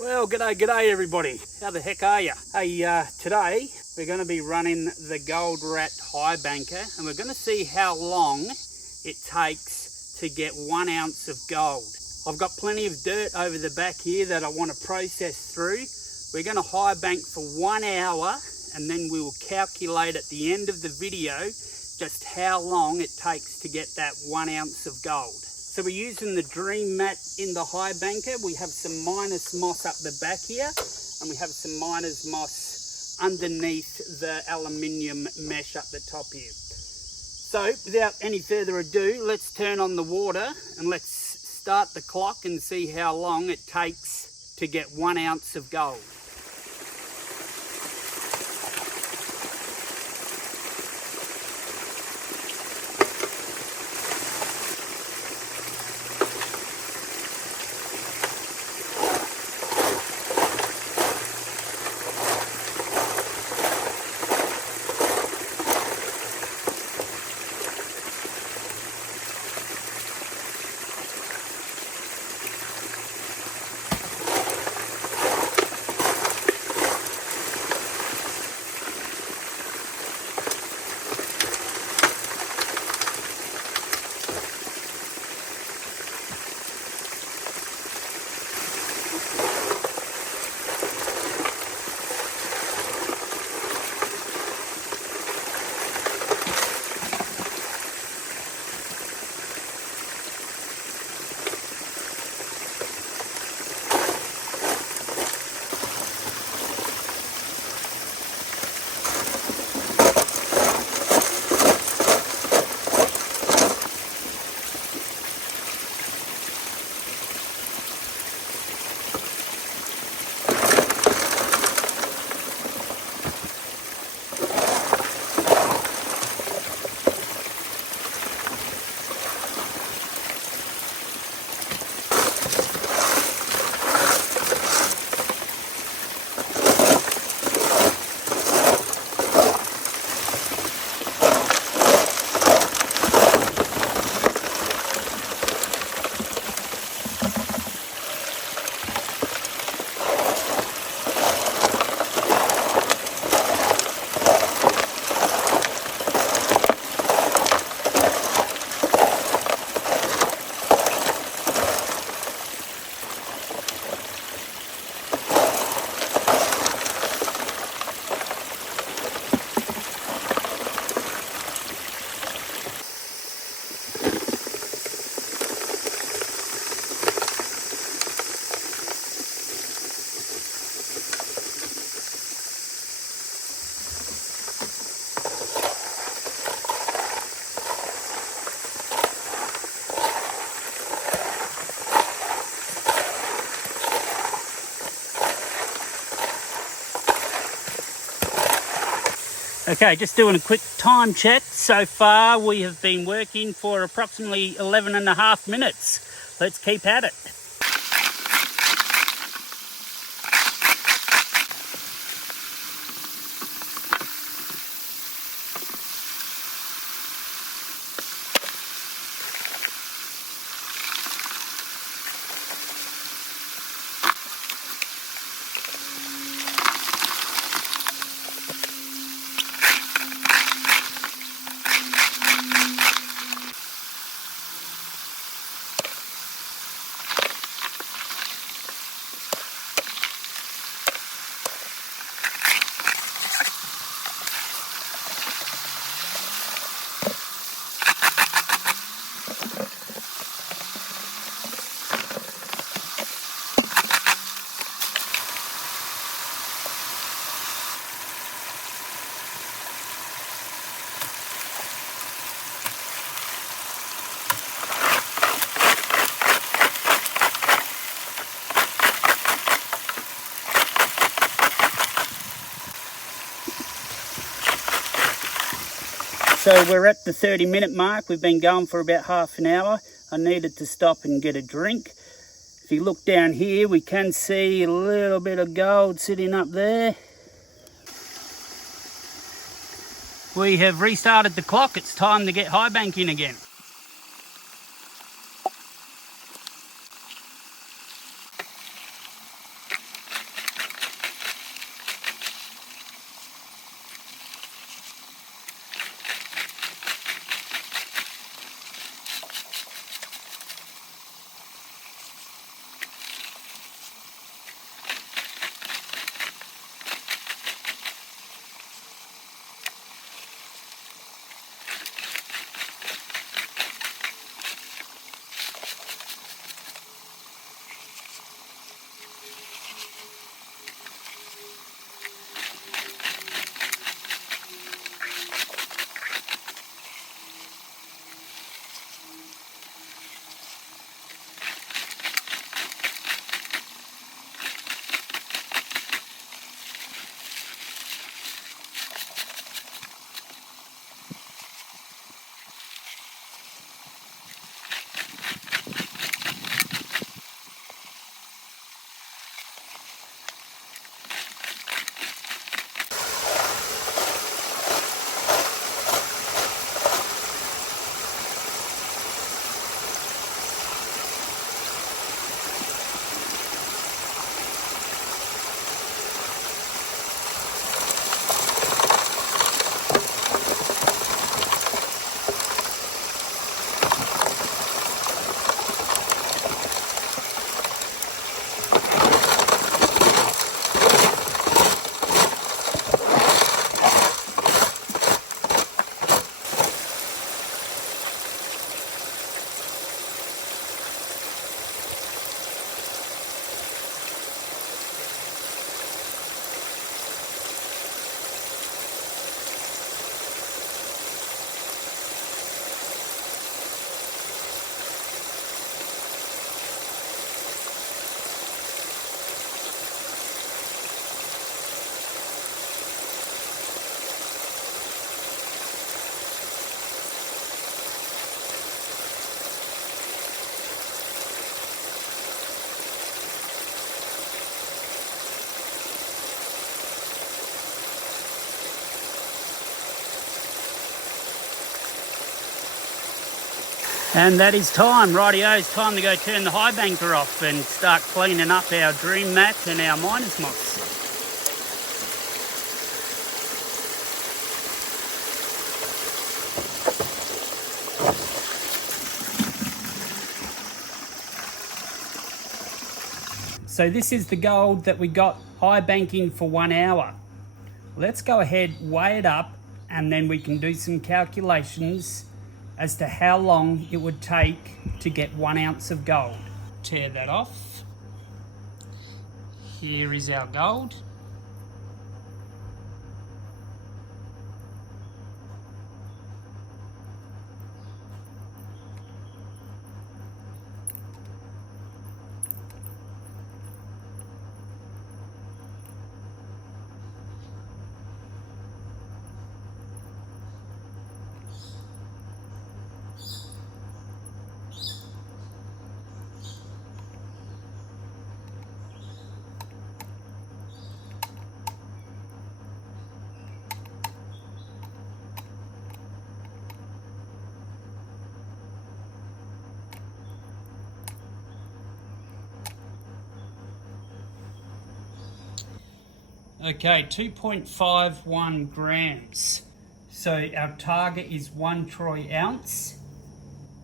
Well, g'day everybody. How the heck are you? Hey, today we're going to be running the Gold Rat Highbankng, and we're going to see how long it takes to get 1 ounce of gold. I've got plenty of dirt over the back here that I want to process through. We're going to high bank for 1 hour, and then we will calculate at the end of the video just how long it takes to get that 1 ounce of gold. So we're using the Dream Mat in the Highbankng. We have some minus moss up the back here, and we have some minus moss underneath the aluminium mesh up the top here. So without any further ado, let's turn on the water and let's start the clock and see how long it takes to get 1 ounce of gold. Okay, just doing a quick time check. So far we have been working for approximately 11.5 minutes. Let's keep at it. So we're at the 30-minute mark. We've been going for about half an hour. I needed to stop and get a drink. If you look down here, we can see a little bit of gold sitting up there. We have restarted the clock. It's time to get Highbankng again. And that is time, rightio, it's time to go turn the Highbankng off and start cleaning up our dream mat and our miner's moss. So this is the gold that we got Highbankng for 1 hour. Let's go ahead, weigh it up, and then we can do some calculations as to how long it would take to get 1 ounce of gold. Tear that off. Here is our gold. Okay, 2.51 grams. So our target is 1 troy ounce.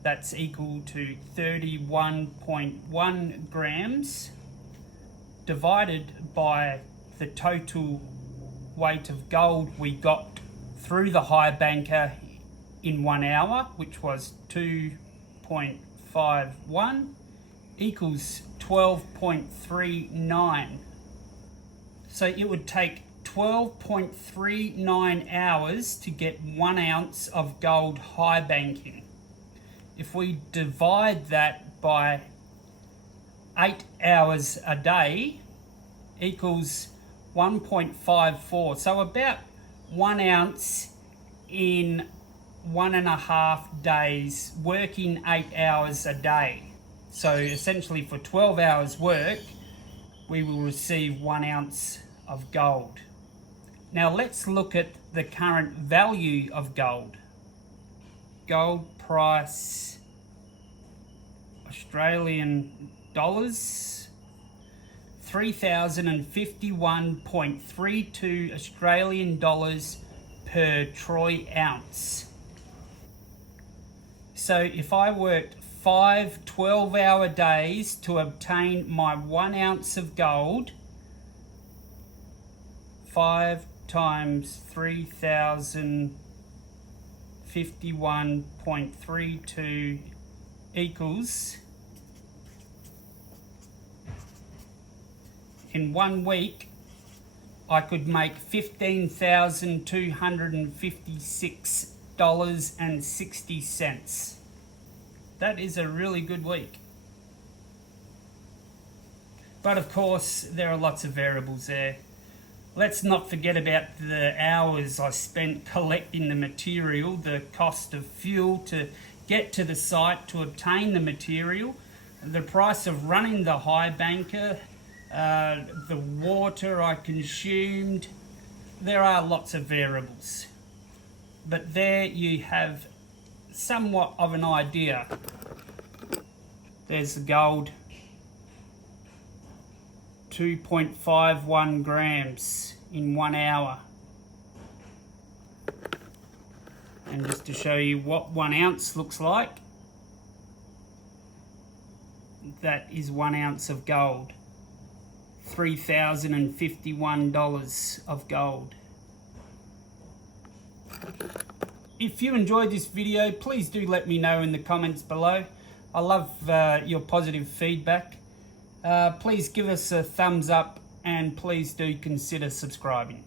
That's equal to 31.1 grams divided by the total weight of gold we got through the Highbankng in 1 hour, which was 2.51, equals 12.39. So it would take 12.39 hours to get 1 ounce of gold Highbankng. If we divide that by 8 hours a day, equals 1.54. So about 1 ounce in 1.5 days, working 8 hours a day. So essentially for 12 hours work, we will receive 1 ounce of gold. Now let's look at the current value of gold. Gold price, Australian dollars, 3,051.32 Australian dollars per troy ounce. So if I worked 5 12-hour days to obtain my 1 ounce of gold, 5 times 3,051.32 equals, in 1 week I could make $15,256.60. That is a really good week. But of course, there are lots of variables there. Let's not forget about the hours I spent collecting the material, the cost of fuel to get to the site to obtain the material, the price of running the Highbankng, the water I consumed. There are lots of variables. But there you have somewhat of an idea. There's the gold, 2.51 grams in 1 hour. And just to show you what 1 ounce looks like, that is 1 ounce of gold. $3,051 of gold. If you enjoyed this video, please do let me know in the comments below. I love your positive feedback. Please give us a thumbs up and please do consider subscribing.